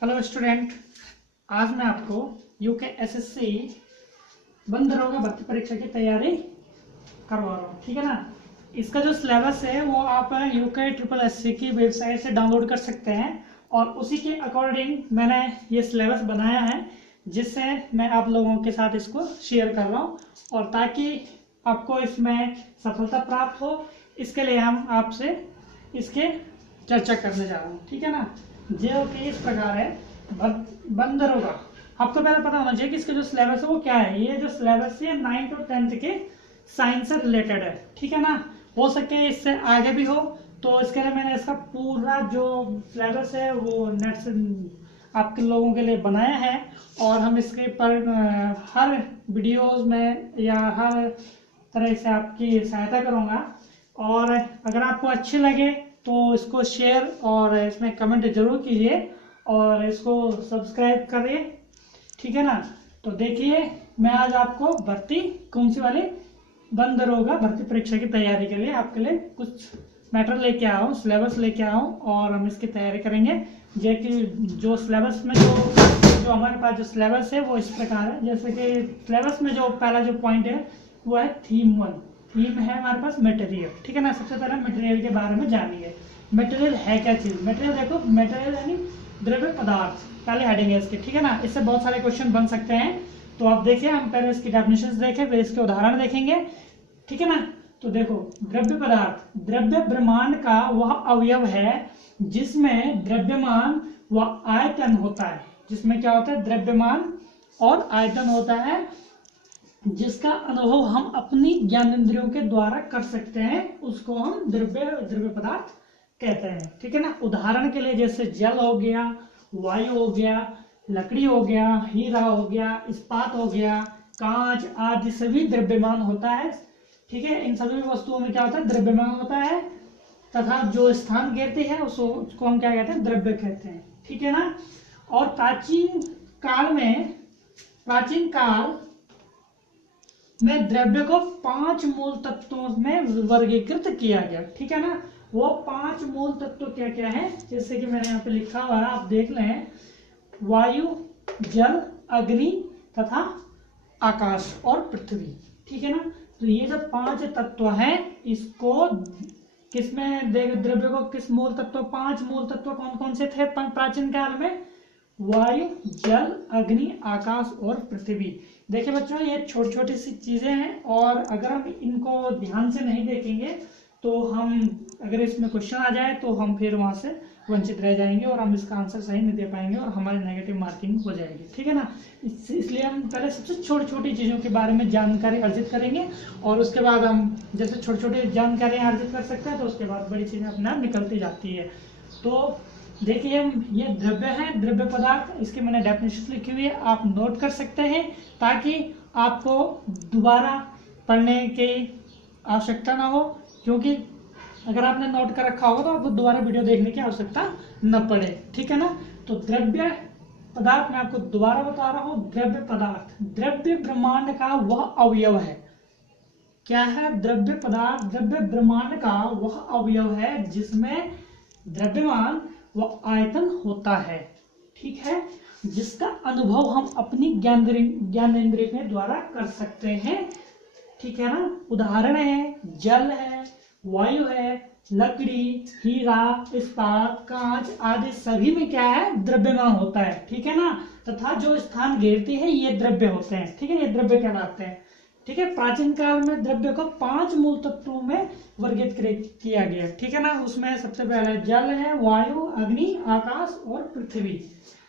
Hello student, आज मैं आपको यूके एसएससी बंद दरोगा भर्ती परीक्षा की तैयारी करवा रहा हूँ। ठीक है ना। इसका जो सिलेबस है वो आप यूके ट्रिपल एससी की वेबसाइट से डाउनलोड कर सकते हैं और उसी के अकॉर्डिंग मैंने ये सिलेबस बनाया है, जिससे मैं आप लोगों के साथ इसको शेयर कर रहा हूँ और ताकि आपको इसमें सफलता प्राप्त हो, इसके लिए हम आपसे इसके चर्चा करने जा रहा हूँ। ठीक है ना। जो कि इस प्रकार है, बंद दरोगा। आपको पहले पता होना चाहिए कि इसका जो सिलेबस है वो क्या है। ये जो सिलेबस है 9th और 10th के साइंस से रिलेटेड है। ठीक है ना। हो सके इससे आगे भी हो, तो इसके लिए मैंने इसका पूरा जो सिलेबस है वो नेट से आपके लोगों के लिए बनाया है और हम इसके पर हर वीडियोस में या हर तरह से आपकी सहायता करूँगा। और अगर आपको अच्छे लगे तो इसको शेयर और इसमें कमेंट जरूर कीजिए और इसको सब्सक्राइब करिए। ठीक है ना। तो देखिए, मैं आज आपको भर्ती कौन सी वाली बंद दरोगा भर्ती परीक्षा की तैयारी के लिए आपके लिए कुछ मैटर लेके आया हूँ, सिलेबस लेके आया हूँ और हम इसकी तैयारी करेंगे। जो कि जो सिलेबस में जो हमारे पास जो सिलेबस है वो इस प्रकार है। जैसे कि सिलेबस में जो पहला जो पॉइंट है वो है थीम 1। थीम है हमारे पास मटेरियल। ठीक है ना। सबसे पहले मटेरियल के बारे में जानिए। मटेरियल है क्या चीज। मटेरियल देखो, मटेरियल यानी द्रव्य पदार्थ, पहले हेडिंग है इसके। ठीक है ना। इससे बहुत सारे क्वेश्चन बन सकते हैं, तो आप देखिए, हम पहले इसकी डेफिनेशंस देखें, फिर इसके उदाहरण देखेंगे। ठीक है ना। तो देखो, द्रव्य पदार्थ द्रव्य ब्रह्मांड का वह अवयव है जिसमें द्रव्यमान व आयतन होता है। जिसमें क्या होता है, द्रव्यमान और आयतन होता है, जिसका अनुभव हम अपनी ज्ञानेंद्रियों के द्वारा कर सकते हैं, उसको हम द्रव्य पदार्थ कहते हैं। ठीक है ना। उदाहरण के लिए जैसे जल हो गया, वायु हो गया, लकड़ी हो गया, हीरा हो गया, इस्पात हो गया, कांच आदि सभी द्रव्यमान होता है। ठीक है। इन सभी वस्तुओं में क्या होता है, द्रव्यमान होता है तथा जो स्थान घेरती है उसको हम क्या कहते हैं, द्रव्य कहते हैं। ठीक है ना। और प्राचीन काल में द्रव्य को 5 मूल तत्वों में वर्गीकृत किया गया। ठीक है ना। वो 5 मूल तत्व क्या क्या है, जैसे कि मैंने यहाँ पे लिखा हुआ है, आप देख लें। वायु, जल, अग्नि तथा आकाश और पृथ्वी। ठीक है ना। तो ये जो 5 तत्व हैं, इसको किसमें द्रव्य को किस मूल तत्व, 5 मूल तत्व कौन कौन से थे प्राचीन काल में? वायु, जल, अग्नि, आकाश और पृथ्वी। देखिए बच्चों, ये छोटी छोटी सी चीजें हैं और अगर हम इनको ध्यान से नहीं देखेंगे तो अगर इसमें क्वेश्चन आ जाए तो हम फिर वहां से वंचित रह जाएंगे और हम इसका आंसर सही नहीं दे पाएंगे और हमारी नेगेटिव मार्किंग हो जाएगी। ठीक है ना। इसलिए हम पहले सबसे छोटी छोटी चीजों के बारे में जानकारी अर्जित करेंगे और उसके बाद हम जैसे छोटी छोटी जानकारी अर्जित कर सकते हैं तो उसके बाद बड़ी चीजें अपने आप निकलती जाती है। तो देखिए, ये द्रव्य है, द्रव्य पदार्थ, इसकी मैंने डेफिनेशन लिखी हुई है, आप नोट कर सकते हैं ताकि आपको दोबारा पढ़ने की आवश्यकता ना हो, क्योंकि अगर आपने नोट कर रखा होगा तो आपको दोबारा वीडियो देखने की आवश्यकता न पड़े। ठीक है ना। तो द्रव्य पदार्थ मैं आपको दोबारा बता रहा हूं, द्रव्य पदार्थ द्रव्य ब्रह्मांड का वह अवयव है। क्या है? द्रव्य पदार्थ द्रव्य ब्रह्मांड का वह अवयव है जिसमें द्रव्यमान व आयतन होता है। ठीक है। जिसका अनुभव हम अपनी ज्ञानेंद्रिय के द्वारा कर सकते हैं। ठीक है ना। उदाहरण है, जल है, वायु है, लकड़ी, हीरा, इस्पात, कांच आदि सभी में क्या है, द्रव्यमान होता है। ठीक है ना। तथा जो स्थान घेरती है ये द्रव्य होते हैं। ठीक है। ये द्रव्य कहलाते हैं। ठीक है। प्राचीन काल में द्रव्य को 5 मूल तत्वों में वर्गीकृत किया गया। ठीक है ना। उसमें सबसे पहले जल है, वायु, अग्नि, आकाश और पृथ्वी।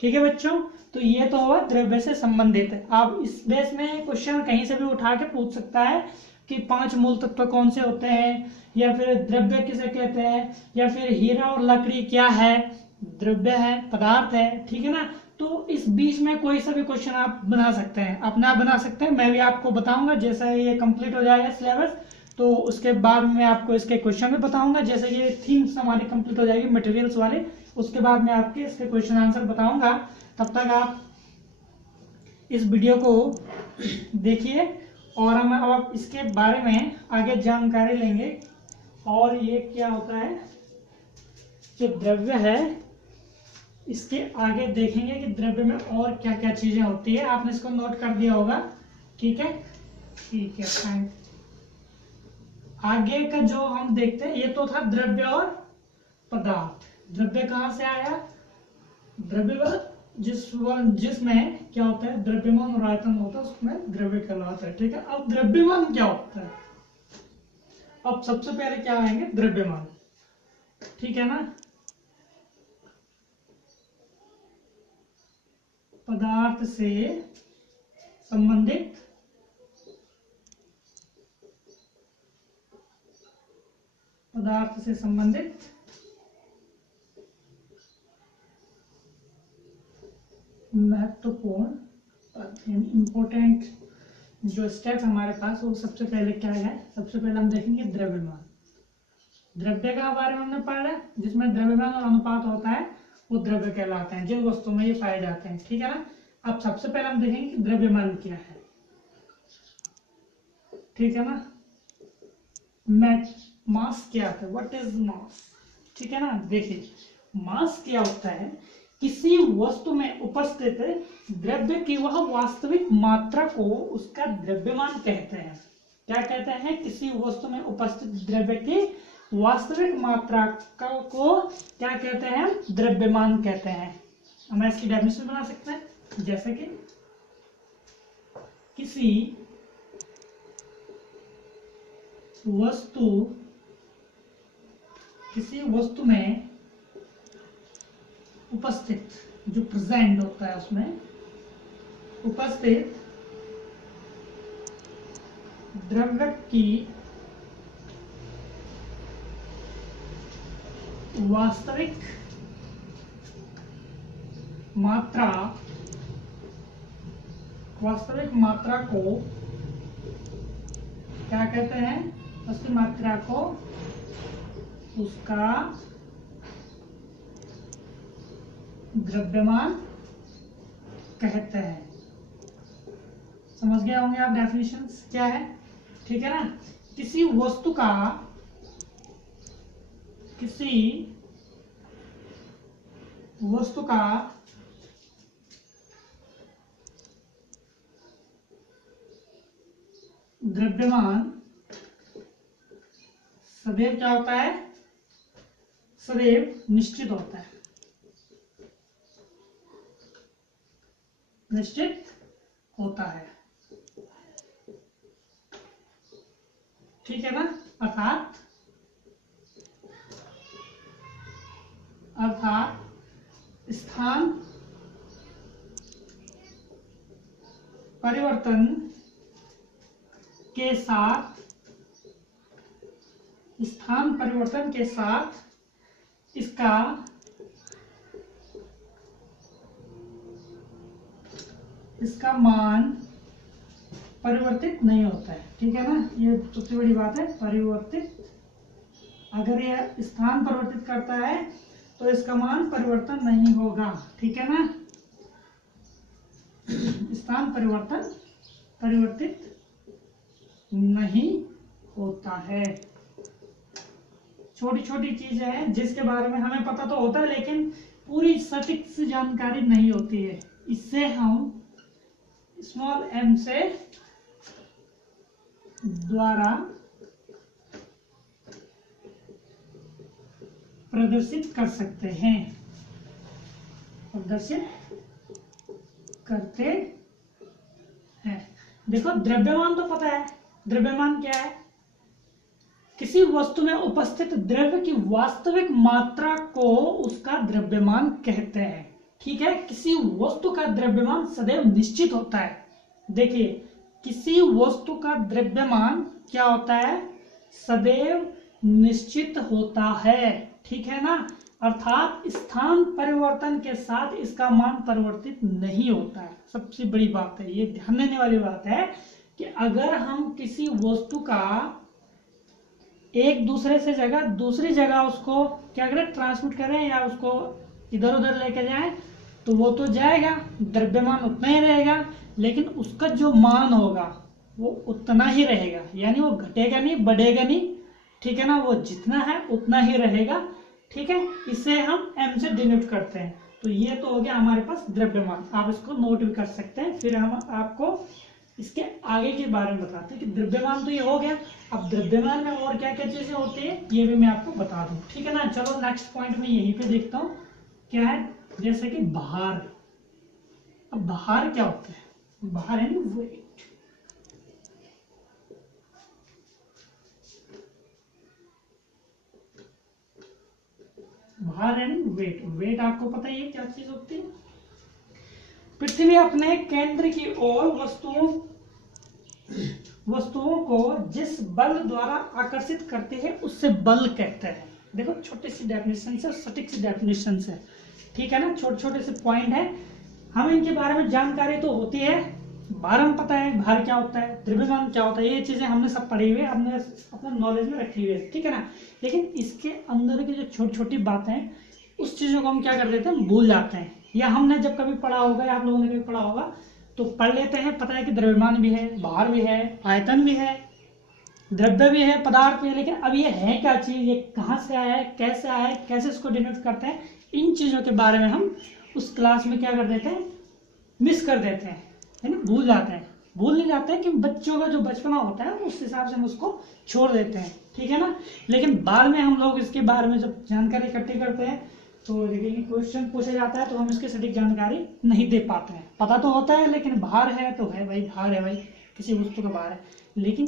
ठीक है बच्चों। तो ये तो हुआ द्रव्य से संबंधित है। आप इस बेस में क्वेश्चन कहीं से भी उठा के पूछ सकता है कि 5 मूल तत्व कौन से होते हैं, या फिर द्रव्य किसे कहते हैं, या फिर हीरा और लकड़ी क्या है, द्रव्य है, पदार्थ है। ठीक है ना। तो इस बीच में कोई सा भी क्वेश्चन आप बना सकते हैं, अपने आप बना सकते हैं। मैं भी आपको बताऊंगा जैसे ये कंप्लीट हो जाएगा सिलेबस, तो उसके बाद मैं आपको इसके क्वेश्चन भी बताऊंगा। जैसे ये थीम्स हमारी कंप्लीट हो जाएगी मटेरियल्स वाले, उसके बाद मैं आपके इसके क्वेश्चन आंसर बताऊंगा। तब तक आप इस वीडियो को देखिए और हम अब इसके बारे में आगे जानकारी लेंगे। और ये क्या होता है, जो द्रव्य है इसके आगे देखेंगे कि द्रव्य में और क्या क्या चीजें होती है। आपने इसको नोट कर दिया होगा, ठीक है, ठीक है, फाइन। आगे का जो हम देखते हैं, ये तो था द्रव्य और पदार्थ। द्रव्य कहाँ से आया? द्रव्य जिसमें क्या होता है, द्रव्यमान और आयतन होता है, उसमें द्रव्य कहलाता है, ठीक है। अब द्रव्यमान क्या होता है? अब सबसे पहले क्या आएंगे? द्रव्यमान, ठीक है ना। पदार्थ से संबंधित महत्वपूर्ण इंपोर्टेंट जो स्टेप हमारे पास, वो सबसे पहले क्या है? सबसे पहले हम देखेंगे द्रव्यमान। द्रव्य का बारे में हमने पढ़ा है, जिसमें द्रव्यमान और अनुपात होता है, वो द्रव्य कहलाते हैं, जिन वस्तुओं में ये पाए जाते हैं, ठीक है ना। अब सबसे पहले हम देखेंगे कि द्रव्यमान क्या है, ठीक है ना। मास क्या है? व्हाट इज मास, ठीक है ना। देखिए, मास क्या होता है? किसी वस्तु में उपस्थित द्रव्य की वह वास्तविक मात्रा को उसका द्रव्यमान कहते हैं। क्या कहते हैं? किसी वस्तु में उपस्थित द्रव्य की वास्तविक मात्रा को क्या कहते हैं? द्रव्यमान कहते हैं। हम इसकी डेफिनेशन बना सकते हैं, जैसे कि किसी वस्तु में उपस्थित, जो प्रेजेंट होता है, उसमें उपस्थित द्रव्य की वास्तविक मात्रा को क्या कहते हैं? उसकी मात्रा को उसका द्रव्यमान कहते हैं। समझ गए होंगे आप डेफिनेशंस क्या है, ठीक है ना। किसी वस्तु का द्रव्यमान सदैव क्या होता है? सदैव निश्चित होता है, ठीक है ना। अर्थात स्थान परिवर्तन के साथ इसका मान परिवर्तित नहीं होता है, ठीक है ना। ये सबसे बड़ी बात है, परिवर्तित। अगर यह स्थान परिवर्तित करता है तो इसका मान परिवर्तन नहीं होगा, ठीक है ना। स्थान परिवर्तित नहीं होता है। छोटी छोटी चीजें हैं जिसके बारे में हमें पता तो होता है, लेकिन पूरी सटीक सी जानकारी नहीं होती है। इससे हम स्मॉल m से द्वारा प्रदर्शित कर सकते हैं, करते हैं। देखो, द्रव्यमान तो पता है। द्रव्यमान क्या है? किसी वस्तु में उपस्थित द्रव्य की वास्तविक मात्रा को उसका द्रव्यमान कहते हैं, ठीक है। किसी वस्तु का द्रव्यमान सदैव निश्चित होता है। देखिए, किसी वस्तु का द्रव्यमान क्या होता है? सदैव निश्चित होता है, ठीक है ना। अर्थात स्थान परिवर्तन के साथ इसका मान परिवर्तित नहीं होता है। सबसे बड़ी बात है, ये ध्यान देने वाली बात है कि अगर हम किसी वस्तु का एक दूसरे से दूसरी जगह उसको क्या करें, ट्रांसमिट करें या उसको इधर उधर लेके जाएं, तो वो तो जाएगा, द्रव्यमान उतना ही रहेगा, लेकिन उसका जो मान होगा वो उतना ही रहेगा, यानी वो घटेगा नहीं, बढ़ेगा नहीं, ठीक है ना। वो जितना है उतना ही रहेगा, ठीक है। इसे हम m से डिनोट करते हैं। तो ये तो हो गया हमारे पास द्रव्यमान, आप इसको नोट भी कर सकते हैं। फिर हम आपको इसके आगे के बारे में बताते हैं कि द्रव्यमान तो ये हो गया, अब द्रव्यमान में और क्या क्या चीजें होती है ये भी मैं आपको बता दूं, ठीक है ना। चलो नेक्स्ट पॉइंट में यहीं पे देखता हूं क्या है, जैसे कि भार। अब भार क्या होता है, भार है ना वेट। भार एंड वेट, वेट आपको पता ही है क्या चीज होती है। पृथ्वी अपने केंद्र की ओर वस्तुओं को जिस बल द्वारा आकर्षित करते हैं उससे बल कहते हैं। देखो छोटी सी डेफिनेशन से, सटीक सी डेफिनेशन से, ठीक है ना, छोटे छोटे से पॉइंट है, हमें इनके बारे में जानकारी तो होती है। भार हम पता है, भार क्या होता है, द्रव्यमान क्या होता है, ये चीजें हमने सब पढ़ी हुई है, हमने अपने नॉलेज में रखी हुई है, ठीक है ना। लेकिन इसके अंदर की जो छोटी छोटी बातें हैं उस चीजों को हम क्या कर देते हैं, भूल जाते हैं। या हमने जब कभी पढ़ा होगा या आप लोगों ने कभी पढ़ा होगा तो पढ़ लेते हैं, पता है कि द्रव्यमान भी है, भार भी है, आयतन भी है, द्रव्य भी है, पदार्थ भी है, लेकिन अब ये है क्या चीज, ये कहाँ से आया है, कैसे आया है, कैसे इसको डिनोट करते हैं, इन चीजों के बारे में हम उस क्लास में क्या कर देते हैं, मिस कर देते हैं, है ना, भूल जाते हैं। भूल नहीं जाते हैं कि बच्चों का जो बचपना होता है उस हिसाब से हम उसको छोड़ देते हैं, ठीक है ना। लेकिन बाद में हम लोग इसके बारे में जब जानकारी इकट्ठी करते हैं तो देखिए क्वेश्चन पूछा जाता है तो हम इसकी सटीक जानकारी नहीं दे पाते हैं। पता तो होता है लेकिन भार है तो है भाई, भार है भाई, किसी वस्तु का भार है, लेकिन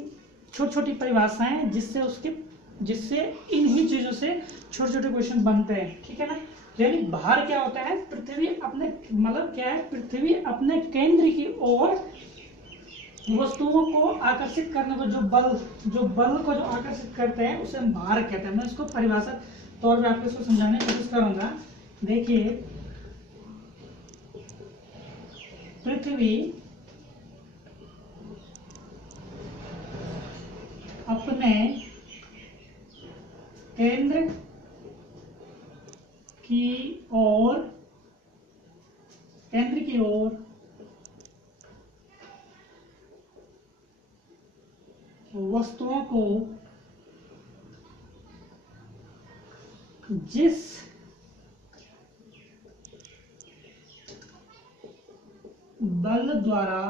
छोटी छोटी परिभाषाएं जिससे इन्हीं चीजों से छोटे छोटे क्वेश्चन बनते हैं, ठीक है ना। यानी भार क्या होता है, पृथ्वी अपने मतलब क्या है, पृथ्वी अपने केंद्र की ओर वस्तुओं को आकर्षित करने को जो बल को जो आकर्षित करते हैं उसे हम भार कहते हैं। मैं इसको परिभाषा तौर पे आपको इसको समझाने की कोशिश करूंगा। देखिए पृथ्वी अपने केंद्र की ओर वस्तुओं को जिस बल द्वारा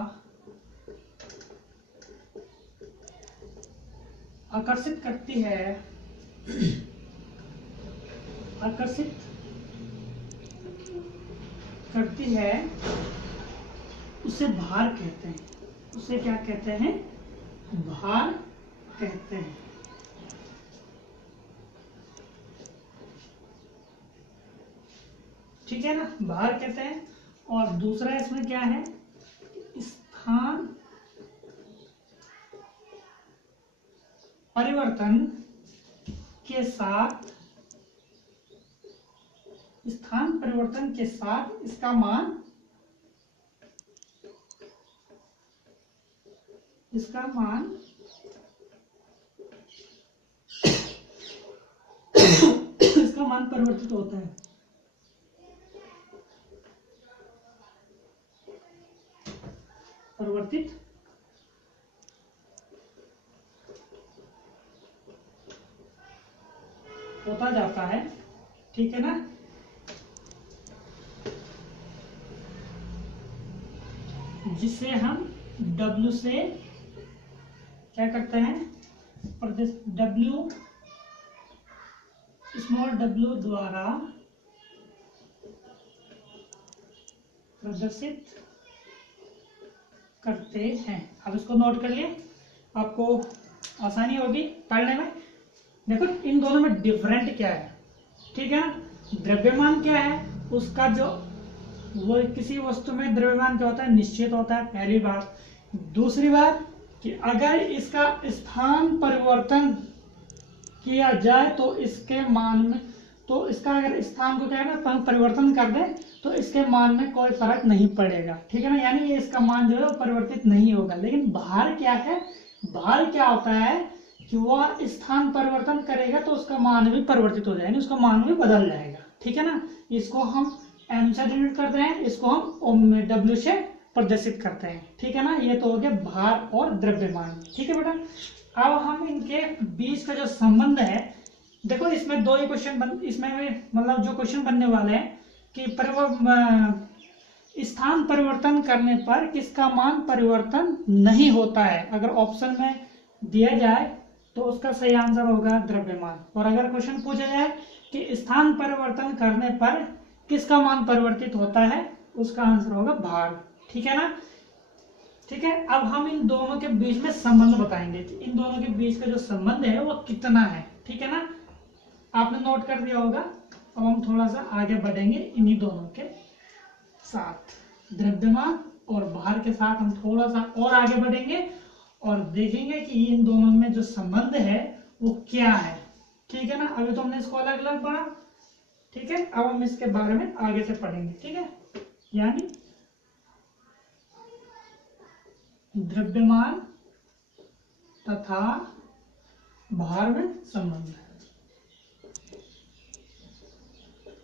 आकर्षित करती है उसे भार कहते हैं। उसे क्या कहते हैं, भार कहते हैं। ठीक है ना, भार कहते हैं। और दूसरा इसमें क्या है, स्थान परिवर्तन के साथ इसका मान परिवर्तित होता है। परिवर्तित होता जाता है, ठीक है ना। जिसे हम W से क्या करते हैं, W स्मॉल w द्वारा प्रदर्शित करते हैं। अब इसको नोट कर लिए, आपको आसानी होगी पढ़ने में। देखो इन दोनों में डिफरेंट क्या है, ठीक है। द्रव्यमान क्या है, उसका जो वो किसी वस्तु में द्रव्यमान क्या होता है, निश्चित होता है, पहली बात। दूसरी बात कि अगर इसका स्थान परिवर्तन किया जाए तो इसके मान में, तो इसका अगर स्थान को क्या है ना परिवर्तन कर दे तो इसके मान में कोई फर्क नहीं पड़ेगा, ठीक है ना। यानी ये इसका मान जो है वो परिवर्तित नहीं होगा। लेकिन भार क्या है, भार क्या होता है कि वह स्थान परिवर्तन करेगा तो उसका मान भी परिवर्तित हो जाएगा, उसका मान भी बदल जाएगा, ठीक है ना। इसको हम m से डिनोट करते हैं, इसको हम w से प्रदर्शित करते हैं, ठीक है ना। ये तो हो गया भार और द्रव्यमान, ठीक है बेटा। अब हम इनके बीच का जो संबंध है, देखो इसमें दो ही क्वेश्चन इसमें भी मतलब जो क्वेश्चन बनने वाले हैं कि स्थान परिवर्तन करने पर किसका मान परिवर्तन नहीं होता है। अगर ऑप्शन में दिया जाए तो उसका सही आंसर होगा द्रव्यमान। और अगर क्वेश्चन पूछा जाए कि स्थान परिवर्तन करने पर किसका मान परिवर्तित होता है, उसका आंसर होगा भार। ठीक है ना। ठीक है, अब हम इन दोनों के बीच में संबंध बताएंगे कि इन दोनों के बीच का जो संबंध है वो कितना है। ठीक है ना, आपने नोट कर दिया होगा। अब हम थोड़ा सा आगे बढ़ेंगे इन्हीं दोनों के साथ, द्रव्यमान और भार के साथ हम थोड़ा सा और आगे बढ़ेंगे और देखेंगे कि इन दोनों में जो संबंध है वो क्या है। ठीक है ना, अभी तो हमने इसको अलग अलग पढ़ा। ठीक है, अब हम इसके बारे में आगे से पढ़ेंगे। ठीक है, यानी द्रव्यमान तथा भार में संबंध,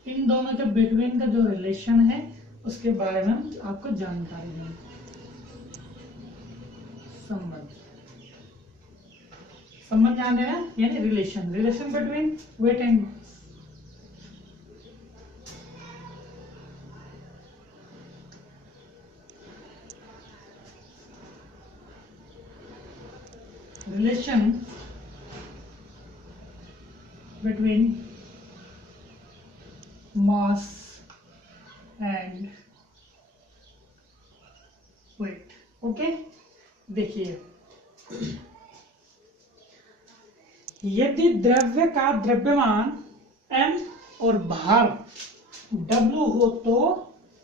इन दोनों के बिटवीन का जो रिलेशन है उसके बारे में हम आपको जानकारी देंगे। संबंध, संबंध जान रहे हैं, यानी relation, relation between weight and mass. Relation between mass and weight. Okay, देखिए, यदि द्रव्य का द्रव्यमान m और भार w हो तो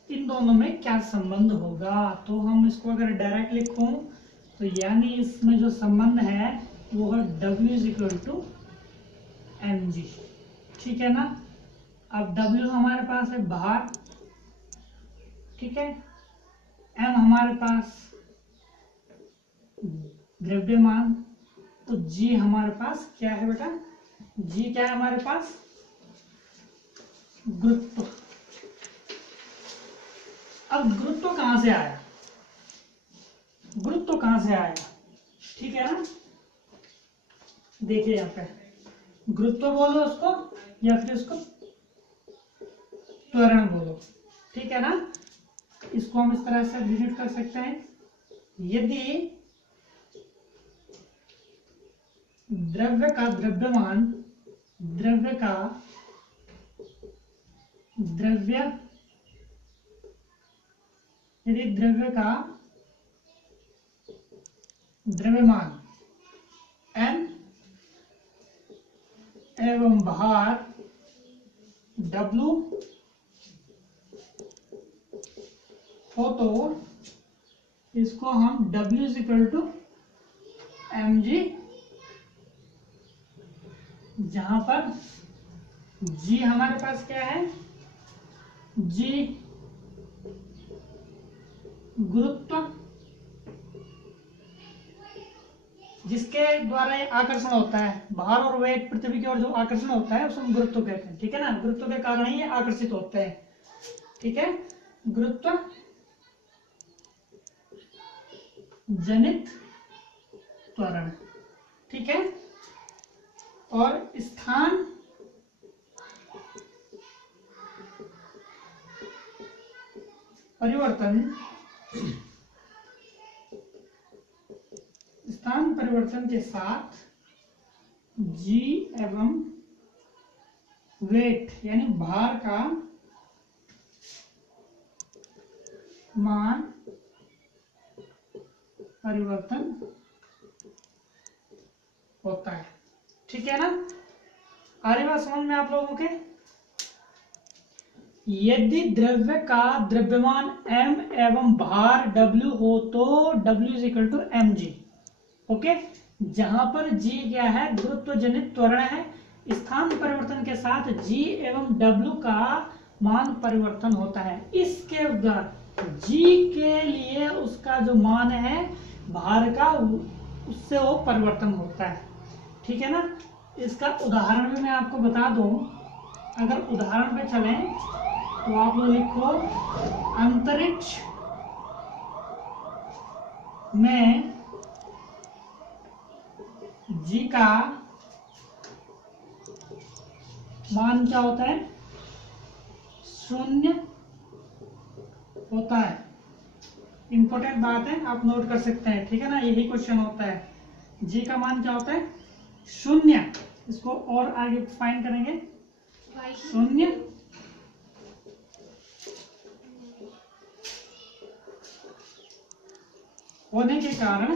इन दोनों में क्या संबंध होगा। तो हम इसको अगर डायरेक्ट लिखूं तो यानी इसमें जो संबंध है वो है w is equal to mg। ठीक है ना, अब w हमारे पास है भार, ठीक है, m हमारे पास द्रव्यमान, तो g हमारे पास क्या है बेटा, g क्या है हमारे पास, गुरुत्व। अब गुरुत्व कहां से आया, गुरुत्व कहां से आया, ठीक है ना। देखिए यहाँ पे गुरुत्व बोलो उसको या फिर उसको त्वरण बोलो, ठीक है ना। इसको हम इस तरह से डिनोट कर सकते हैं, यदि द्रव्य का द्रव्यमान, द्रव्य का द्रव्य, यदि द्रव्य का द्रव्यमान m एवं भार w हो तो इसको हम w is equal to mg, जहां पर g हमारे पास क्या है, g गुरुत्व, जिसके द्वारा ये आकर्षण होता है, भार और वेट पृथ्वी की ओर जो आकर्षण होता है उसे हम गुरुत्व कहते हैं। ठीक है ना, गुरुत्व के कारण ही ये आकर्षित होते हैं। ठीक है, गुरुत्व जनित त्वरण। ठीक है, और स्थान परिवर्तन, स्थान परिवर्तन के साथ g एवं वेट यानी भार का मान परिवर्तन होता है। ठीक है ना, आ रही बात समझ में आप लोगों के। यदि द्रव्य का द्रव्यमान m एवं भार w हो तो w is equal to mg। Okay, जहां पर g क्या है, गुरुत्व जनित त्वरण है, स्थान परिवर्तन के साथ g एवं w का मान परिवर्तन होता है। इसके उधर g के लिए उसका जो मान है भार का, उससे वो परिवर्तन होता है। ठीक है ना, इसका उदाहरण भी मैं आपको बता दूं। अगर उदाहरण पे चलें तो आप लोग लिखो, अंतरिक्ष में g का मान क्या होता है, शून्य होता है। इंपॉर्टेंट बात है, आप नोट कर सकते हैं, ठीक है ना, यही क्वेश्चन होता है। जी का मान क्या होता है? शून्य। इसको और आगे फाइन करेंगे, शून्य होने के कारण